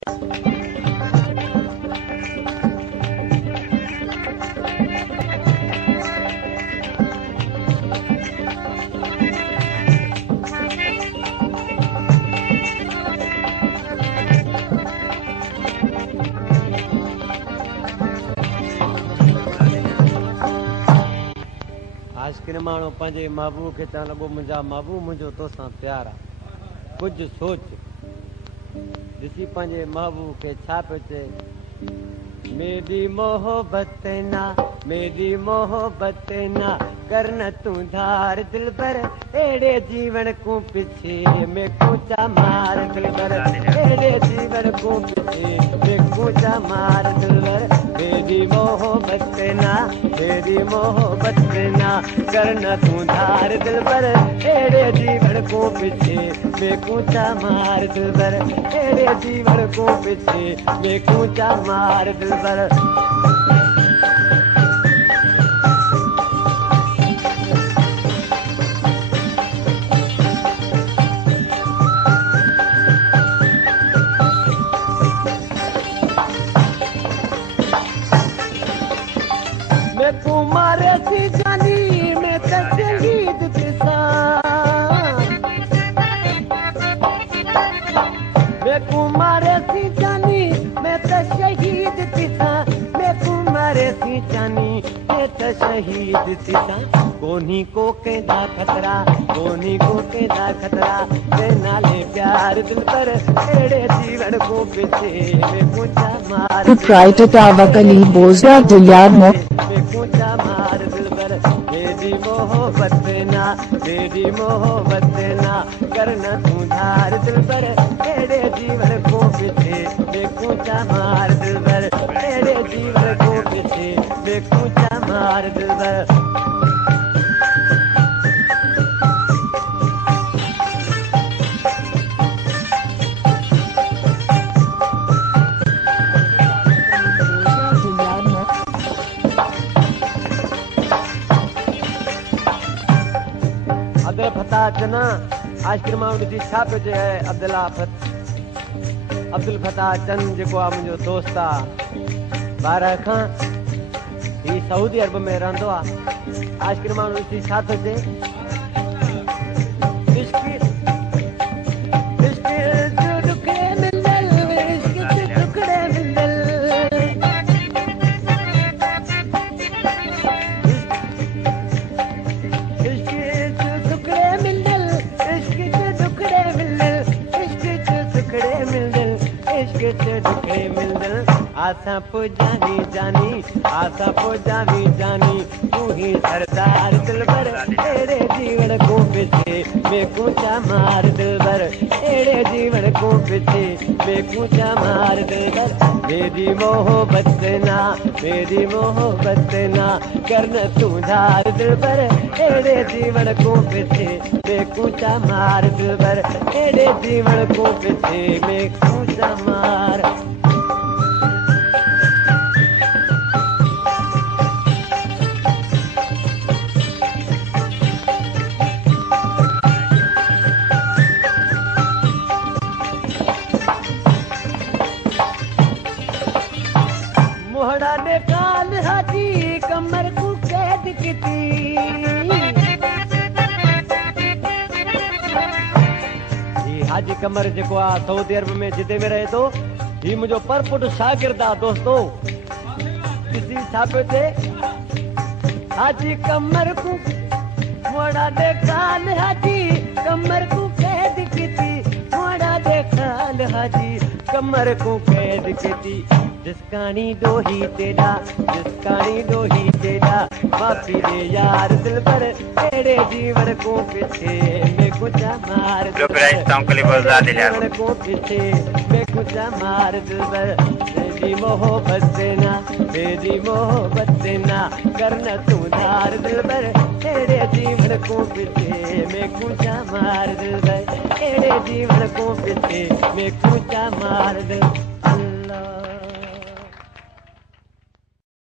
आशिक़ माण्हू पंहिंजे महबूब खे चवणु लॻो मुंहिंजा महबूब मुंहिंजो तोसां प्यार आहे, कुझु सोच ॾिसी पंहिंजे महबूब खे छा पियो चए, मेरी मोहब्बत ना कर न तू धार दिलबर, एड़े जीवन को पीछे में कूचा मार दिलबर, एड़े जीवन को पीछे में कूचा मार दिलबर, मेरी मोहब्बत ना कर न तू धार दिलबर, एड़े जीवन को पीछे में कूचा मार दिलबर, एड़े जीवन को पीछे में कूचा मार दिलबर। मैं कुमारे सी जानी मैं तो शहीद दिसा, मैं कुमारे सी जानी मैं तो शहीद दिसा, मैं कुमारे सी जानी मैं तो शहीद दिसा, कोनी को केदा खतरा ते नाले प्यार दिल पर एड़े जीवन को पीछे में कूचा मार Proprietor Tawakali Bozda Dilyar Mo कूचा मार दिल पर, मेरी मोहब्बत ना करना तू धार दिल पर, एड़े जीवन को पीछे में कूचा मार दिल पर, एड़े जीवन को पीछे में कूचा मार दिल पर। अब्दुल फता चना आशिक़ माण्हू ॾिसी छा पियो चए, अब्दुल फता चंद जेको आहे मुंहिंजो दोस्त आहे, 12 खां ही सऊदी अरब में रहंदो आहे। आशिक़ माण्हू ॾिसी छा थो चए, आसा पो जानी तू ही सरदार दिलबर, एड़े जीवन को पीछे में कूचा मार दिलबर, एड़े जीवन को पीछे में कूचा मार दिलबर, मेरी मोहब्बत ना करन तू धार दिलबर, एड़े जीवन को पीछे में कूचा मार दिलबर, एड़े जीवन को पीछे में कूचा मार। मोहड़ा ने काल हाजी कमर को कैद की थी, हाजी कमर जेको आहे सऊदी अरब में जिते में रहे थो, ही मुंहिंजो परपुट शागिर्द आहे दोस्तो। ॾिसी छा पियो चए, हाजी कमर को मोड़ा दे काल हाजी कमर को कैद की थी, मोड़ा दे काल हाजी कमर को कैद की थी, जिसकानी डोही तेरा माफी दे यार दिल पर, एड़े जीवन को पीछे में कूचा मार दिल पर, जीवन को पीछे में कूचा मार दिल पर, मेरी मोहब्बत ना करना तू धार दिल पर, एड़े जीवन को पीछे में कूचा मार दिल पर, एड़े जीवन को पीछे में कूचा मार दिल।